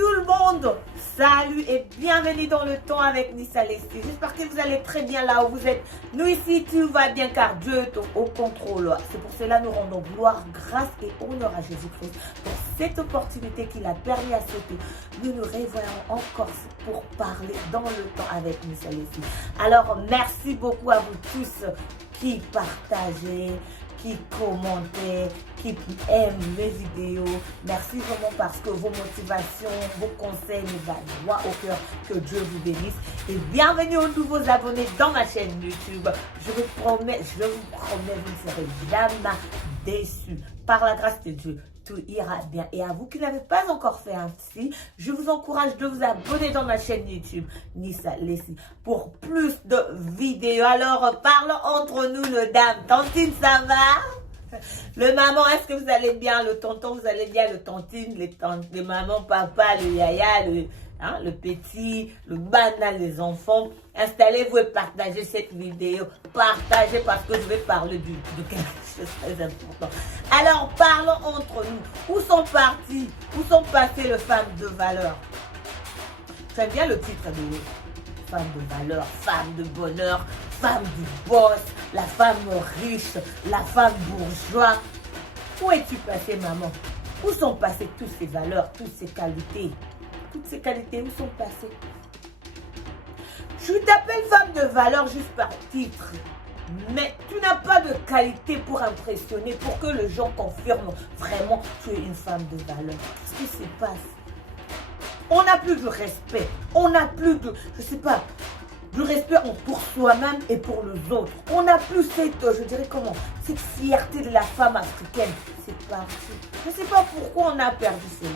tout le monde, salut et bienvenue dans le temps avec Nissa Leslie. J'espère que vous allez très bien là où vous êtes. Nous ici, tout va bien car Dieu est au contrôle. C'est pour cela que nous rendons gloire, grâce et honneur à Jésus-Christ pour cette opportunité qu'il a permis à ceux que nous nous révoyons encore pour parler dans le temps avec Nissa Leslie. Alors, merci beaucoup à vous tous qui partagez, qui commentez, qui aiment mes vidéos. Merci vraiment parce que vos motivations, vos conseils nous vont droit au cœur. Que Dieu vous bénisse. Et bienvenue aux nouveaux abonnés dans ma chaîne YouTube. Je vous promets, vous ne serez jamais déçus. Par la grâce de Dieu, tout ira bien. Et à vous qui n'avez pas encore fait ainsi, je vous encourage de vous abonner dans ma chaîne YouTube, Nissa Leslie, pour plus de vidéos. Alors, parlons entre nous, le dame. Tantine, ça va? Le maman, est-ce que vous allez bien? Le tonton, vous allez bien? Le tantine, les tantes, les mamans, papa, le yaya, le petit, le banal, les enfants. Installez-vous et partagez cette vidéo. Partagez parce que je vais parler de quelque chose de très important. Alors, parlons entre nous. Où sont partis? Où sont passées les femmes de valeur? J'aime bien le titre de femme de valeur, femme de bonheur, femme du boss, la femme riche, la femme bourgeoise. Où es-tu passée, maman? Où sont passées toutes ces valeurs, toutes ces qualités? Toutes ces qualités, où sont passées? Je t'appelle femme de valeur juste par titre. Mais tu n'as pas de qualité pour impressionner, pour que les gens confirment vraiment que tu es une femme de valeur. Qu'est-ce qui se passe? On n'a plus de respect. On n'a plus de, je sais pas, du respect pour soi-même et pour les autres. On n'a plus cette, je dirais comment, cette fierté de la femme africaine. C'est parti. Je ne sais pas pourquoi on a perdu cela.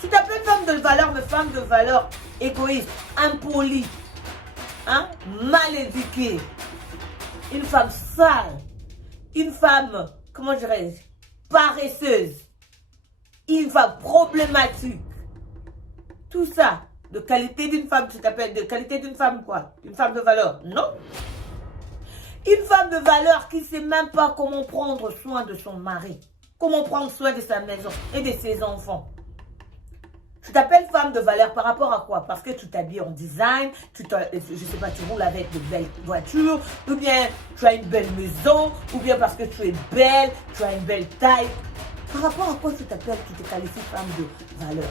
Tu t'appelles femme de valeur, mais femme de valeur égoïste, impolie, hein, mal éduquée, une femme sale, une femme, comment dirais-je, paresseuse, une femme problématique. Tout ça, de qualité d'une femme, tu t'appelles de qualité d'une femme quoi? Une femme de valeur? Non. Une femme de valeur qui ne sait même pas comment prendre soin de son mari, comment prendre soin de sa maison et de ses enfants. Tu t'appelles femme de valeur par rapport à quoi? Parce que tu t'habilles en design, je sais pas, tu roules avec de belles voitures, ou bien tu as une belle maison, ou bien parce que tu es belle, tu as une belle taille. Par rapport à quoi tu t'appelles, tu te qualifies femme de valeur?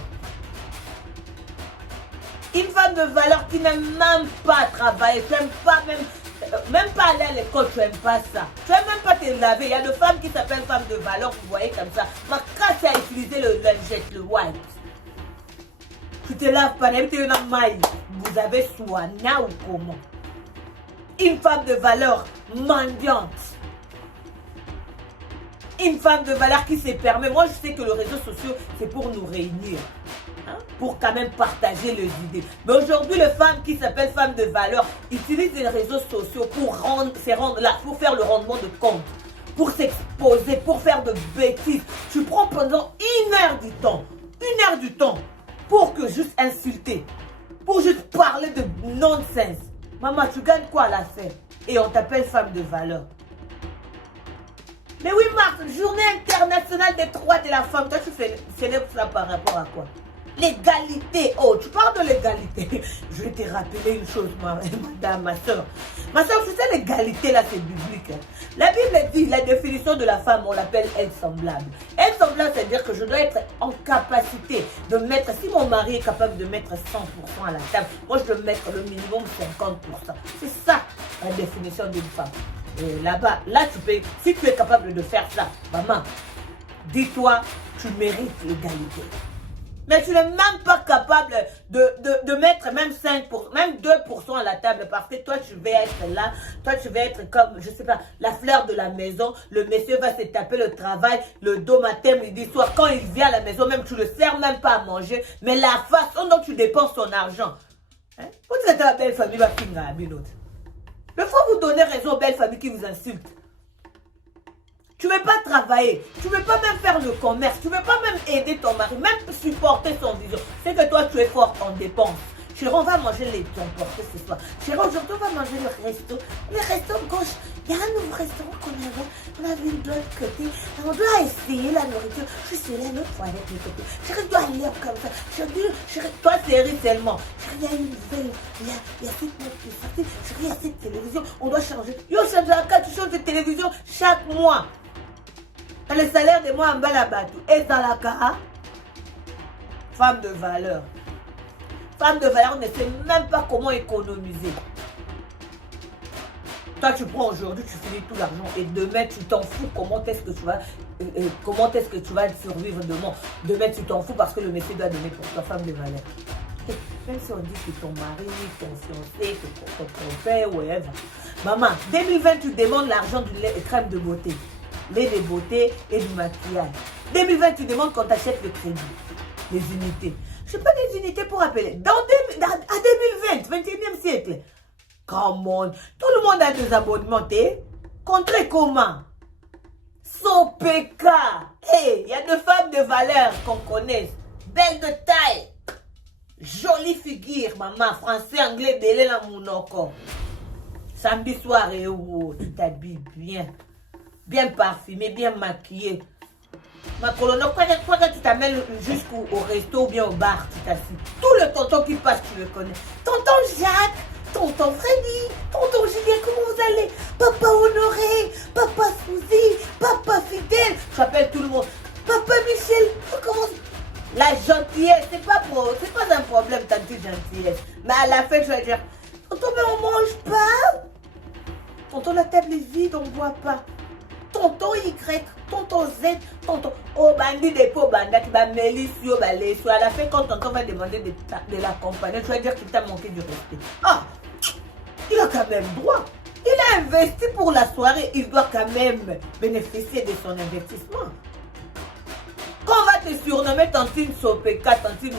Une femme de valeur qui n'aime même pas travailler, tu n'aimes pas même pas aller à l'école, tu n'aimes pas ça. Tu n'aimes même pas te laver. Il y a des femmes qui s'appellent femmes de valeur, vous voyez comme ça. Ma casse à utiliser le lingette, le wipe. Tu te laves pas, vous avez soigné ou comment? Une femme de valeur mendiante. Une femme de valeur qui se permet. Moi, je sais que les réseaux sociaux, c'est pour nous réunir. Hein? Pour quand même partager les idées. Mais aujourd'hui, les femmes qui s'appellent femmes de valeur utilisent les réseaux sociaux pour pour faire le rendement de compte. Pour s'exposer, pour faire de bêtises. Tu prends pendant 1 heure du temps. 1 heure du temps. Pour que juste insulter, pour juste parler de nonsense. Maman, tu gagnes quoi à la fin? Et on t'appelle femme de valeur. Mais oui, Marc, journée internationale des droits de la femme. Toi, tu célèbres ça par rapport à quoi? L'égalité. Oh, tu parles de l'égalité. Je vais te rappeler une chose, madame, ma soeur. Ma soeur, tu sais, l'égalité, là, c'est biblique. Hein. La Bible dit, la définition de la femme, on l'appelle être semblable. Être semblable, c'est-à-dire que je dois être en capacité de mettre, si mon mari est capable de mettre 100% à la table, moi, je dois mettre le minimum 50%. C'est ça, la définition d'une femme. Et là-bas, là, tu peux, si tu es capable de faire ça, maman, dis-toi, tu mérites l'égalité. Mais tu n'es même pas capable de mettre même 5%, même 2% à la table parce que toi, tu vas être là. Toi, tu vas être comme, je sais pas, la fleur de la maison. Le monsieur va se taper le travail, le dos matin, midi, soir. Quand il vient à la maison, même tu le sers même pas à manger. Mais la façon dont tu dépenses ton argent. Hein? Vous êtes la belle famille, va finir à Binote. Il faut vous donner raison aux belles familles qui vous insultent. Tu ne veux pas travailler, tu ne veux pas même faire le commerce, tu ne veux pas même aider ton mari, même supporter son vision. C'est que toi, tu es forte en dépenses. Chérie, on va manger les emportés ce soir. Chérie, aujourd'hui, on va manger le resto. Le resto gauche, il y a un nouveau restaurant qu'on a vu de l'autre côté. On doit essayer la nourriture. Je suis allée l'autre fois avec mes copines. Chérie, je dois aller comme ça. Chérie, toi, série seulement. Chérie, il y a une nouvelle. Il y a cette note qui est sortie. Chérie, il y a cette télévision. On doit changer. Yo, change à 4 changes de télévision chaque mois. Dans le salaire de moi en bas là-bas. Et dans la cara, femme de valeur. Femme de valeur, on ne sait même pas comment économiser. Toi, tu prends aujourd'hui, tu finis tout l'argent et demain, tu t'en fous. Comment est-ce que tu vas survivre demain? Demain, tu t'en fous parce que le métier doit donner pour toi, femme de valeur. Même si on dit que ton mari, ton fiancé, que ton père, whatever. Maman, 2020, tu demandes l'argent du lait et crème de beauté. Lait de beauté et du maquillage. 2020, tu demandes qu'on t'achète le crédit. Les unités. Je n'ai pas des unités pour appeler. À 2020, 21e siècle. Come on. Tout le monde a des abonnements. Contré comment? Sopeka. Hey, il y a des femmes de valeur qu'on connaît. Belles de taille. Jolie figure, maman. Français, anglais, belé la mounoko. Samedi soir, tu t'habilles bien. Bien parfumé, bien maquillé. Ma colonne, quand tu t'amènes jusqu'au resto ou bien au bar, tu t'assis. Tout le tonton qui passe, tu le connais. Tonton Jacques, tonton Freddy, tonton Julien, comment vous allez? Papa Honoré, papa Suzy, papa Fidèle. Tu appelles tout le monde. Papa Michel, comment... La gentillesse, c'est pas un problème, ta petite gentillesse. Mais à la fin, je vais dire, tonton, mais on mange pas. Tonton, la table est vide, on ne boit pas. Tonton Y, tonton Z, tonton... Oh, bandit des pots, bandit, tu vas mêler sur les à la fin, quand tonton va demander de l'accompagner, tu vas dire qu'il t'a manqué du respect. Ah, il a quand même droit. Il a investi pour la soirée, il doit quand même bénéficier de son investissement. Quand on va te surnommer Tantine Sopeka, Tantine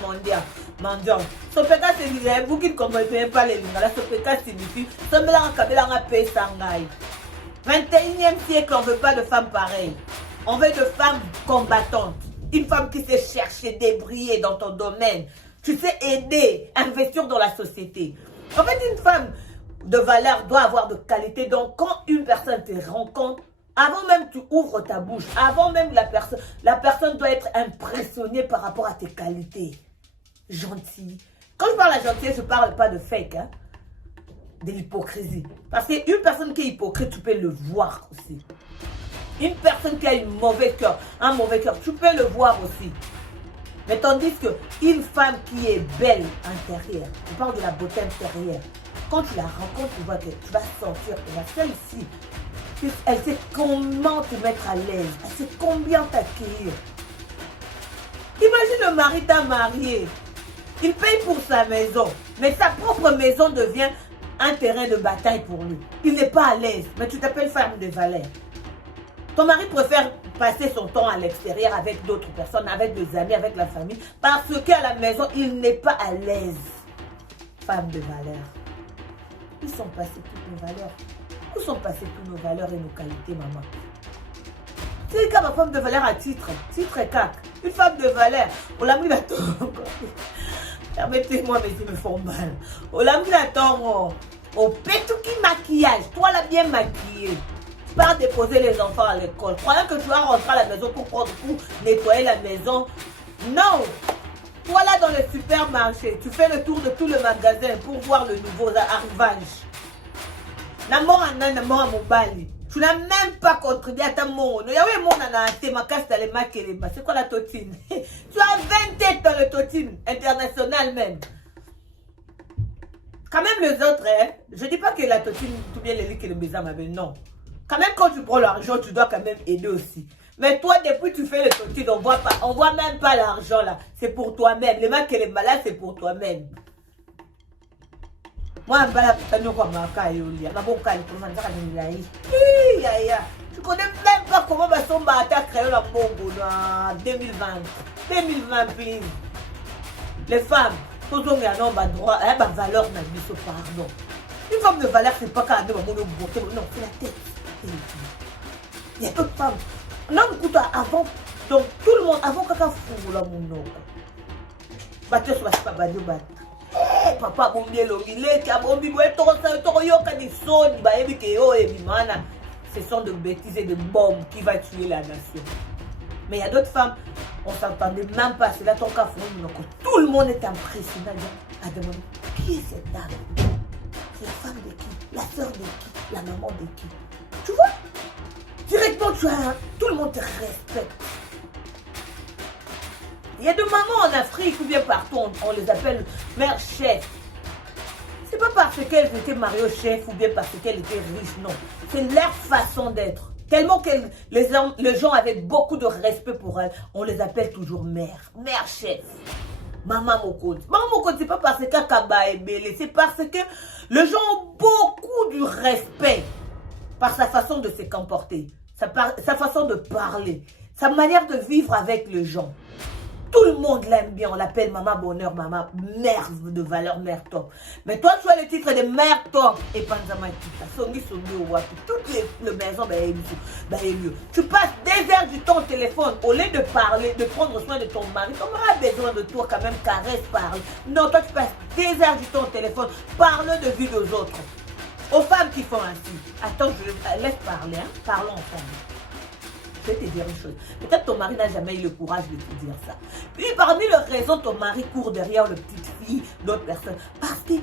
Mendiant. Sopeka, c'est vous qui ne comprenez pas les lignes. La Sopeka signifie Semblant Kabelanga Pe Sangai. 21e siècle, on ne veut pas de femmes pareilles. On veut de femmes combattantes. Une femme qui sait chercher, débrouiller dans ton domaine. Tu sais aider, investir dans la société. En fait, une femme de valeur doit avoir de qualité. Donc, quand une personne te rencontre, avant même tu ouvres ta bouche, avant même la personne doit être impressionnée par rapport à tes qualités. Gentille. Quand je parle à gentillesse, je ne parle pas de fake, hein. De l'hypocrisie. Parce qu'une personne qui est hypocrite, tu peux le voir aussi. Une personne qui a un mauvais cœur, tu peux le voir aussi. Mais tandis qu'une femme qui est belle intérieure, je parle de la beauté intérieure, quand tu la rencontres, tu vois que tu vas sentir que celle-ci, elle sait comment te mettre à l'aise, elle sait combien t'accueillir. Imagine le mari t'a marié, il paye pour sa maison, mais sa propre maison devient un terrain de bataille pour lui. Il n'est pas à l'aise, mais tu t'appelles femme de valeur. Ton mari préfère passer son temps à l'extérieur avec d'autres personnes, avec des amis, avec la famille, parce qu'à la maison, il n'est pas à l'aise. Femme de valeur. Où sont passées toutes nos valeurs? Où sont passées toutes nos valeurs et nos qualités, maman? C'est comme ma femme de valeur à titre et cac. Une femme de valeur. On l'a mis là-dedans. Permettez-moi, mais ils me font mal. On l'a mis là-dedans. Au pétouki maquillage. Toi, là, bien maquillée. Tu pars déposer les enfants à l'école. Croyant que tu vas rentrer à la maison pour nettoyer la maison. Non. Toi, là, dans le supermarché, tu fais le tour de tout le magasin pour voir le nouveau arrivage. Namor Anna, Namor Amobali. Tu n'as même pas contribué à ta monde. Yahweh, mon nana, t'es ma casse dans les maquillés. C'est quoi la totine? Tu as 20 têtes dans le totine international même. Quand même les autres, hein, je ne dis pas que la totine, tout bien les lits que le baiser, mais non. Quand même, quand tu prends l'argent, tu dois quand même aider aussi. Mais toi, depuis que tu fais le totine, on voit même pas l'argent là. C'est pour toi-même. Les maquillés, les malades, c'est pour toi-même. Moi, je tu connais même pas comment Basomba a créé la Bongo en 2020. 2020, please. Les femmes, tout le monde a un droit, a une valeur, pardon. Une femme de valeur, c'est pas qu'elle a une beauté, non, c'est la tête. Il y a d'autres femmes. Non, écoute, avant, donc tout le monde, avant qu'elle fout la mono. Bateau, soit pas bateau, bateau. Eh, papa, bombi elongile, qui a bombi, toroyoka ni soni, ba yebi ke yo, ebimana. Ce sont de bêtises et de bombes qui va tuer la nation. Mais il y a d'autres femmes, on ne s'entendait même pas. C'est là ton cas, tout le monde est impressionné à demander qui est cette dame? C'est la femme de qui? La soeur de qui? La maman de qui? Tu vois? Directement, tout le monde te respecte. Il y a des mamans en Afrique ou bien partout, on les appelle mères chefs. C'est pas parce qu'elles étaient mariées au chef ou bien parce qu'elles étaient riches, non. C'est leur façon d'être. Tellement que les gens avec beaucoup de respect pour elles, on les appelle toujours mères. Mère chef. Maman Mokoti. Maman Mokoti, c'est pas parce qu'Akaba est belle, c'est parce que les gens ont beaucoup de respect par sa façon de se comporter, sa façon de parler, sa manière de vivre avec les gens. Tout le monde l'aime bien, on l'appelle maman bonheur, maman mère de valeur, mère top. Mais toi, tu as le titre de mère top et Panzama Songi Songi Wapi. Toutes les maisons, tu passes des heures du temps au téléphone au lieu de parler, de prendre soin de ton mari. Ton mari a besoin de toi quand même, caresse, parle. Non, toi, tu passes des heures du temps au téléphone, parle de vie aux autres. Aux femmes qui font ainsi. Attends, je laisse parler, hein? Parlons ensemble. Je vais te dire une chose. Peut-être ton mari n'a jamais eu le courage de te dire ça. Puis parmi les raisons, ton mari court derrière les petites filles, d'autres personnes. Parce qu'il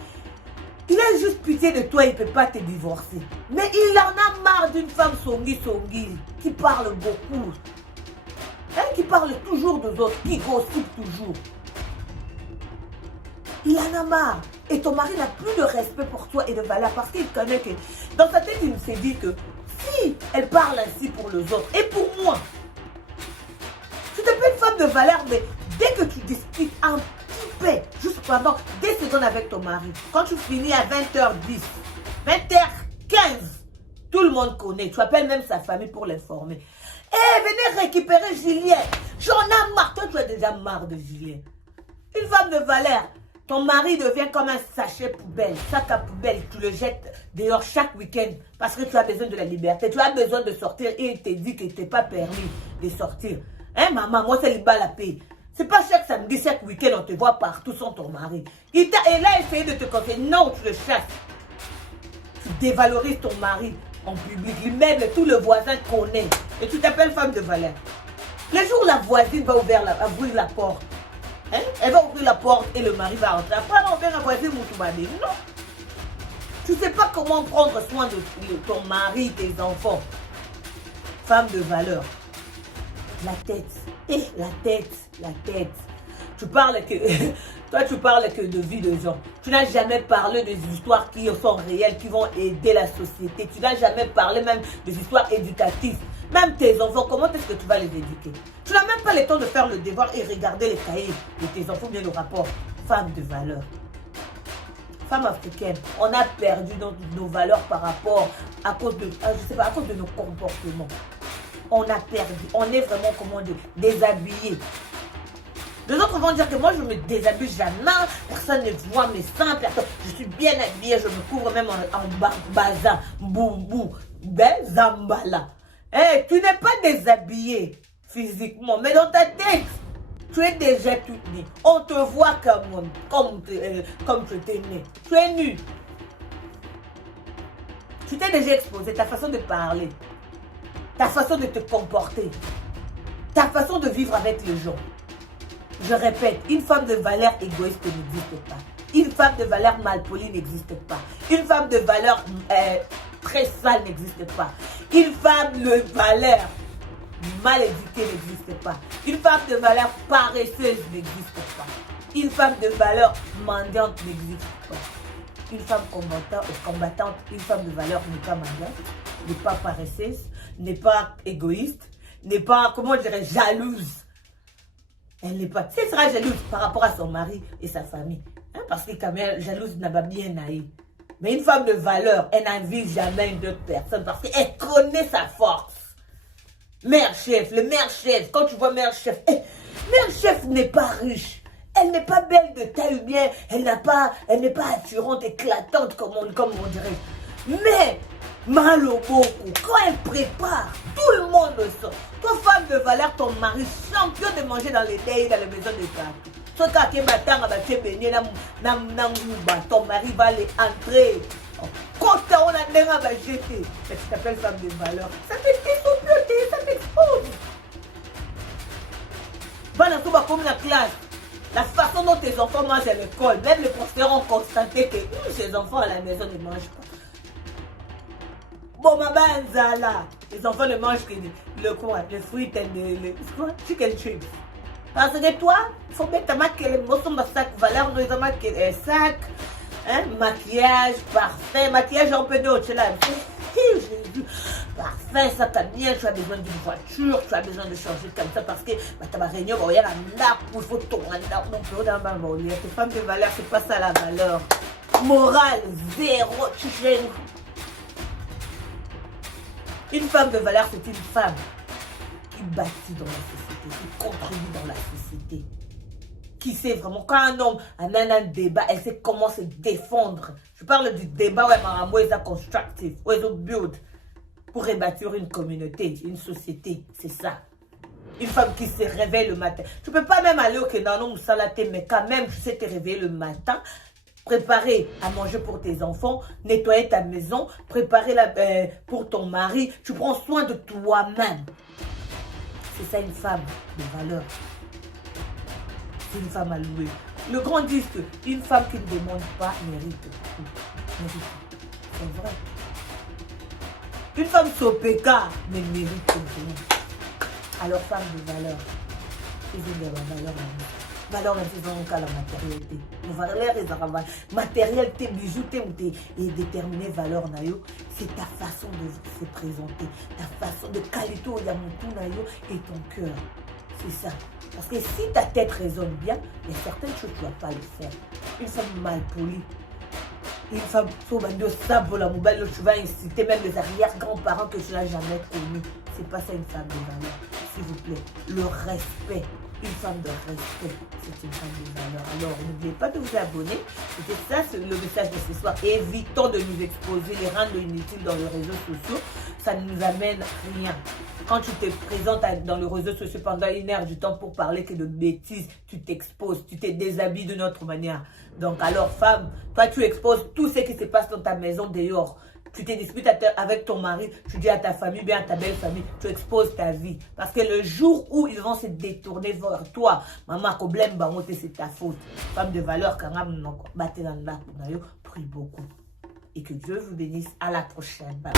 a juste pitié de toi, il ne peut pas te divorcer. Mais il en a marre d'une femme songi qui parle beaucoup. Hein, qui parle toujours des autres, qui gossipe toujours. Il en a marre. Et ton mari n'a plus de respect pour toi et de valeur parce qu'il connaît que dans sa tête, il s'est dit que si elle parle ainsi pour les autres et pour moi, tu t'es pas une femme de valeur, mais dès que tu discutes un petit peu, juste pendant des secondes avec ton mari, quand tu finis à 20h10, 20h15, tout le monde connaît, tu appelles même sa famille pour l'informer. Eh, venez récupérer Julien, j'en ai marre, toi tu as déjà marre de Julien. Une femme de valeur. Ton mari devient comme un sachet poubelle. Sac à poubelle, tu le jettes dehors chaque week-end parce que tu as besoin de la liberté. Tu as besoin de sortir et il te dit que tu n'es pas permis de sortir. Hein, maman, moi, c'est le bas la paix. C'est pas chaque samedi, chaque week-end, on te voit partout sans ton mari. Il a essayé de te conseiller. Non, tu le chasses. Tu dévalorises ton mari en public. L'immeuble, tout le voisin connaît. Et tu t'appelles femme de valeur. Le jour où la voisine va ouvrir la porte, hein? Elle va ouvrir la porte et le mari va rentrer. Après, elle va ouvrir la voisine Moutoubade. Non. Tu ne sais pas comment prendre soin de ton mari, tes enfants. Femme de valeur. La tête. Et la tête. Tu parles que... Toi, tu parles que de vie de gens. Tu n'as jamais parlé des histoires qui sont réelles, qui vont aider la société. Tu n'as jamais parlé même des histoires éducatives. Même tes enfants, comment est-ce que tu vas les éduquer? Tu n'as même pas le temps de faire le devoir et regarder les cahiers de tes enfants, bien le rapport. Femme de valeur. Femme africaine, on a perdu nos valeurs par rapport à cause de, je sais pas, à cause de nos comportements. On a perdu. On est vraiment, comment dire, déshabillés. Les autres vont dire que moi je me déshabille jamais, personne ne voit mes seins, personne. Je suis bien habillée, je me couvre même en bazin, boubou, ben zambala. Hey, tu n'es pas déshabillé physiquement, mais dans ta tête, tu es déjà toute nue. On te voit comme tu t'es né. Tu es nu. Tu t'es déjà exposé, ta façon de parler, ta façon de te comporter, ta façon de vivre avec les gens. Je répète, une femme de valeur égoïste n'existe pas. Une femme de valeur malpolie n'existe pas. Une femme de valeur très sale n'existe pas. Une femme de valeur mal éduquée n'existe pas. Une femme de valeur paresseuse n'existe pas. Une femme de valeur mendiante n'existe pas. Une femme combattante, une femme de valeur n'est pas mendiante, n'est pas paresseuse, n'est pas égoïste, n'est pas, comment je dirais, jalouse. Elle n'est pas. Si elle sera jalouse par rapport à son mari et sa famille, hein, parce que quand même, jalouse n'a pas bien naïf. Mais une femme de valeur, elle n'invite jamais une autre personne parce qu'elle connaît sa force. Mère chef, le mère chef, quand tu vois mère chef, mère chef n'est pas riche. Elle n'est pas belle de taille ou bien, elle n'est pas attirante, éclatante comme on dirait. Mais, Maloboko, quand elle prépare, tout le monde le sent. Toi, femme de valeur, ton mari, champion de manger dans les days, dans les maisons de partout. Ce cas qui battant, ton mari va les entrer. Quand on a déjà jeté, ça t'appelle femme de valeur. Ça te désopiote, ça t'expose. Va dans comme la classe. La façon dont tes enfants mangent à l'école, même les professeurs ont constaté que ces enfants à la maison ne mangent pas. Bon, ma banzala, les enfants ne mangent que le fruit et le chicken chips. Parce que toi, il faut mettre les mots sur ma sac valeur, nous avons un sac, hein, maquillage, parfait, maquillage un peu d'autre, là. Parfait, ça t'a bien, tu as besoin d'une voiture, tu as besoin de changer comme ça parce que tu as réunion, il y a un arbre, il faut tourner un arbre. Les femmes de valeur, c'est pas ça la valeur. Morale, zéro, tu gênes. Une femme de valeur, c'est une femme qui bâtit dans la société, qui contribue dans la société. Qui sait vraiment, quand un homme a un débat, elle sait comment se défendre. Je parle du débat où elle est constructive, où elle build pour rebâtir une communauté, une société. C'est ça. Une femme qui se réveille le matin. Tu ne peux pas même aller au Kenano ou Salaté, mais quand même, tu sais te réveiller le matin, préparer à manger pour tes enfants, nettoyer ta maison, préparer pour ton mari. Tu prends soin de toi-même. C'est ça une femme de valeur. C'est une femme à louer. Le grand disque, une femme qui ne demande pas mérite tout. C'est vrai. Une femme sopeka ne mérite rien. Alors femme de valeur, c'est de la valeur. Valeur dans cas la matérialité. La matérialité, bijoux, et déterminer valeur nayo, c'est ta façon de se présenter, ta façon de qualité au yamutu nayo et ton cœur. C'est ça. Parce que si ta tête résonne bien, il y a certaines choses que tu ne vas pas le faire. Une femme mal polie, une femme tu vas inciter même les arrière-grands-parents que tu n'as jamais connus. C'est pas ça une femme de valeur. S'il vous plaît, le respect. Une femme de respect, c'est une femme de valeur. Alors, n'oubliez pas de vous abonner. C'était ça le message de ce soir. Évitons de nous exposer, les rendre inutiles dans les réseaux sociaux. Ça ne nous amène rien. Quand tu te présentes dans les réseaux sociaux pendant 1 heure du temps pour parler que de bêtises, tu t'exposes, tu te déshabilles d'une autre manière. Donc alors, femme, toi tu exposes tout ce qui se passe dans ta maison dehors. Tu te disputes avec ton mari, tu dis à ta famille, bien à ta belle famille, tu exposes ta vie. Parce que le jour où ils vont se détourner vers toi, maman, problème, c'est ta faute. Femme de valeur, prie beaucoup. Et que Dieu vous bénisse. À la prochaine. Bye.